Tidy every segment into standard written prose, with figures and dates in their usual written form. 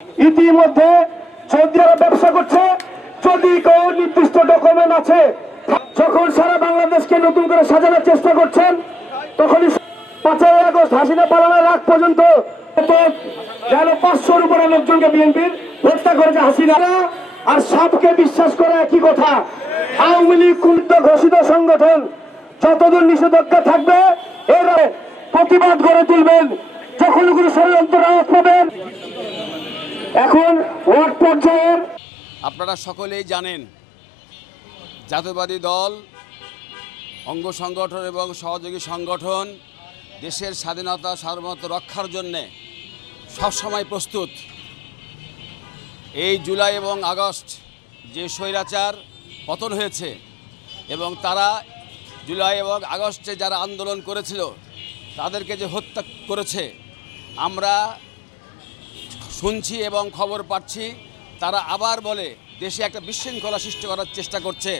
ইতিমধ্যে সৌদি আরব ব্যবসা করছে, যদি কেউ নির্দিষ্ট ডকুমেন্ট আছে, যখন সারা বাংলাদেশকে নতুন করে সাজানোর চেষ্টা করছেন, তখনই 5ই আগস্ট হাসিনা পালানোর আগ পর্যন্ত যেন 500-র উপরে লোকজনকে বিএনপির হত্যা করেছে হাসিনা। আর সাপকে বিশ্বাস করা একই কথা। আওয়ামী লীগ কুণ্ঠিত ঘোষিত সংগঠন, যতদূর নিষেধাজ্ঞা থাকবে এর প্রতিবাদ গড়ে তুলবেন। যখন কোনো ষড়যন্ত্র আওয়াজ পাবেন, এখন ওয়ার্ড পর্যায়ের আপনারা সকলেই জানেন, জাতীয়বাদী দল, অঙ্গ সংগঠন এবং সহযোগী সংগঠন দেশের স্বাধীনতা সার্বভৌমত্ব রক্ষার জন্যে সবসময় প্রস্তুত। এই জুলাই এবং আগস্ট যে স্বৈরাচার পতন হয়েছে এবং তারা জুলাই এবং আগস্টে যারা আন্দোলন করেছিল তাদেরকে যে হত্যা করেছে, আমরা শুনছি এবং খবর পাচ্ছি তারা আবার বলে দেশে একটা বিশৃঙ্খলা সৃষ্টি করার চেষ্টা করছে।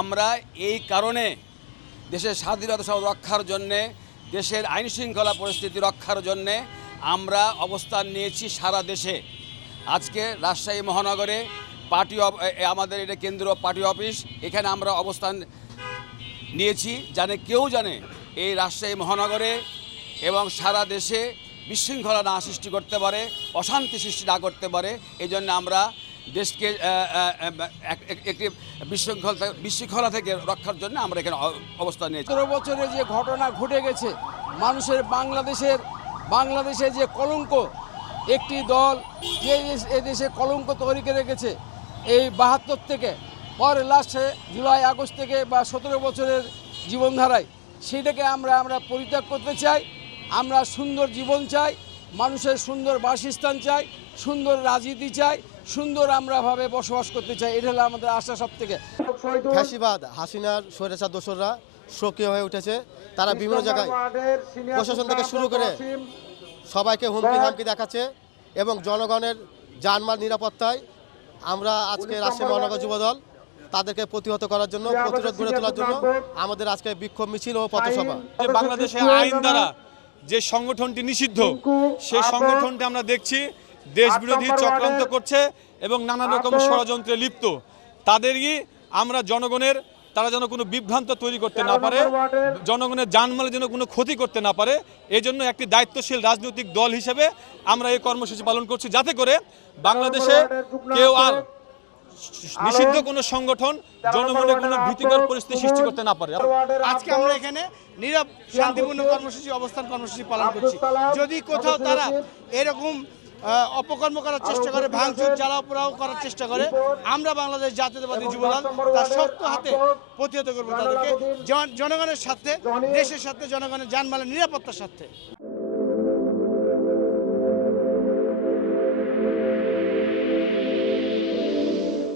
আমরা এই কারণে দেশের স্বাধীনতা রক্ষার জন্যে, দেশের আইনশৃঙ্খলা পরিস্থিতি রক্ষার জন্যে আমরা অবস্থান নিয়েছি সারা দেশে। আজকে রাজশাহী মহানগরে আমাদের এটা কেন্দ্রীয় পার্টি অফিস, এখানে আমরা অবস্থান নিয়েছি। কেউ জানে এই রাজশাহী মহানগরে এবং সারা দেশে বিশৃঙ্খলা না সৃষ্টি করতে পারে, অশান্তি সৃষ্টি না করতে পারে। এই জন্য আমরা দেশকে একটি বিশৃঙ্খলা থেকে রক্ষার জন্য আমরা এখানে অবস্থান নিয়েছি। 17 বছরে যে ঘটনা ঘটে গেছে, মানুষের বাংলাদেশের যে কলঙ্ক, একটি দল যে এদেশে কলঙ্ক তৈরি করে রেখেছে এই 72 থেকে পরে লাস্টে জুলাই আগস্ট থেকে বা 17 বছরের জীবনধারায়, সেইটাকে আমরা পরিত্যাগ করতে চাই। আমরা সুন্দর জীবন চাই, মানুষের সুন্দর বাসস্থান চাই, সুন্দর রাজনীতি চাই, সুন্দর আমরাভাবে বসবাস করতে চাই। এটা হলো আমাদের আশা। সব থেকে ফ্যাসিবাদ হাসিনার স্বৈরাচার দোসররা সক্রিয় হয়ে উঠেছে। তারা বিভিন্ন জায়গায় প্রশাসন থেকে শুরু করে সবাইকে হুমকি ধামকি দেখাচ্ছে এবং জনগণের জানমাল নিরাপত্তায় আমরা আজকে রাজশাহী মহানগর যুবদল তাদেরকে প্রতিহত করার জন্য, প্রতিরোধ গড়ে তোলার জন্য আমাদের আজকে বিক্ষোভ মিছিল ও পথসভা। বাংলাদেশে আইন দ্বারা যে সংগঠনটি নিষিদ্ধ, সেই সংগঠনটি আমরা দেখছি দেশবিরোধী চক্রান্ত করছে এবং নানা রকম ষড়যন্ত্রে লিপ্ত। তাদেরই আমরা তারা যেন কোনো বিভ্রান্ত তৈরি করতে না পারে, জনগণের জানমালের যেন কোনো ক্ষতি করতে না পারে, এই জন্য একটি দায়িত্বশীল রাজনৈতিক দল হিসেবে আমরা এই কর্মসূচি পালন করছি, যাতে করে বাংলাদেশে কেউ আর নিষিদ্ধ কোনো সংগঠন জনমনে কোনো ভীতিকর পরিস্থিতি সৃষ্টি করতে না পারে। আজকে আমরা এখানে নীরব শান্তিপূর্ণ অবস্থান কর্মসূচি পালন করছি। যদি কোথাও তারা এরকম অপকর্ম করার চেষ্টা করে, ভাঙচুর জ্বালাও করার চেষ্টা করে, আমরা বাংলাদেশ জাতীয়তাবাদী যুবদল তার শক্ত হাতে প্রতিহত করবো তাদেরকে, জনগণের সাথে, দেশের সাথে, জনগণের জানমালের নিরাপত্তার সাথে।